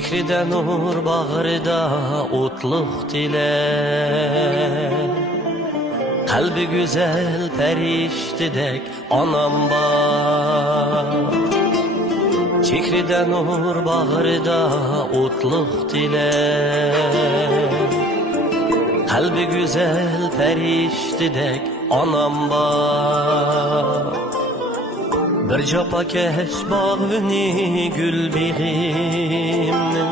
Fikride nur bağrıda utluk dile, kalbi güzel periştidek anam var. Fikride nur bağrıda utluk dile, kalbi güzel periştidek anam var. Bir capakeş bağvini gül biğimnin,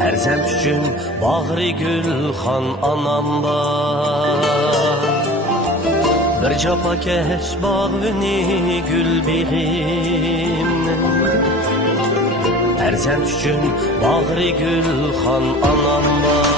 Erzem üçün bağrı gülxan anam var. Bir capakeş bağvini gül biğimnin, Erzem üçün bağrı gülxan anam var.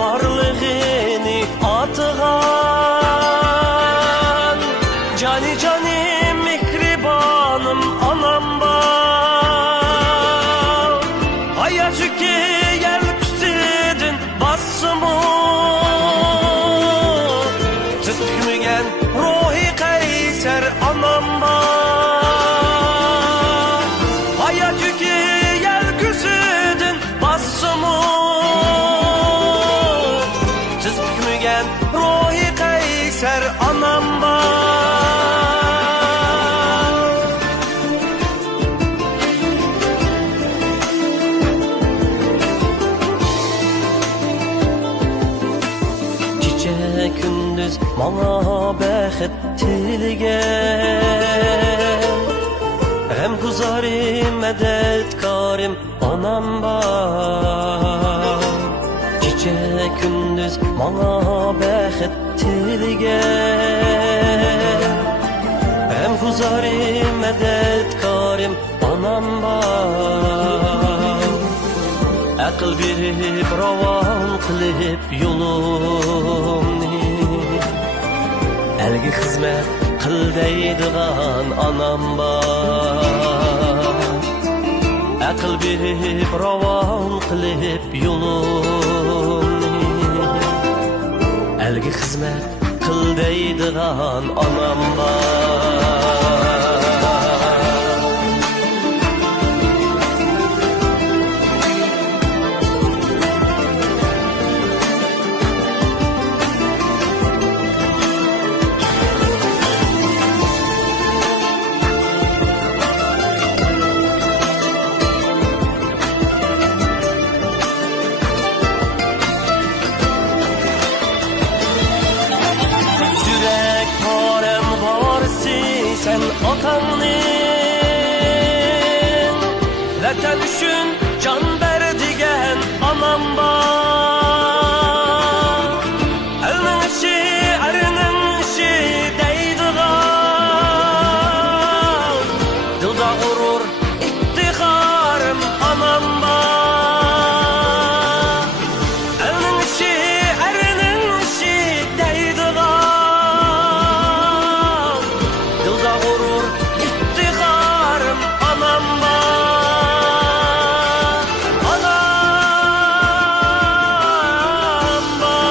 Barlığını atıgan cani cani mihribanım anam var. Ayacık yer küsidin basımı, tüskümügen ruhi kayser anam var. Ayacık yer küsidin basımı, ruhi kayser anam var. Gece gündüz bana bəxt tilgen, hem guzarim medetkarim anam var. Gece gündüz bana bəxt tilgen, hem guzarim medetkarim anam var. Akıl birip ravan kılıp yolumni, elgi hizmet kıl deydigan anam var. Akıl birip ravan kılıp yolumni, elgi hizmet kıl deydigan anam var. Sen atanın vatan üçün can berdigen anam var. Elinin işi, erinin işi deydigan, dilda gurur, iftiharım anam var. Elinin işi, erinin işi deydigan, dilda gurur, iftiharım anam var. Anam var.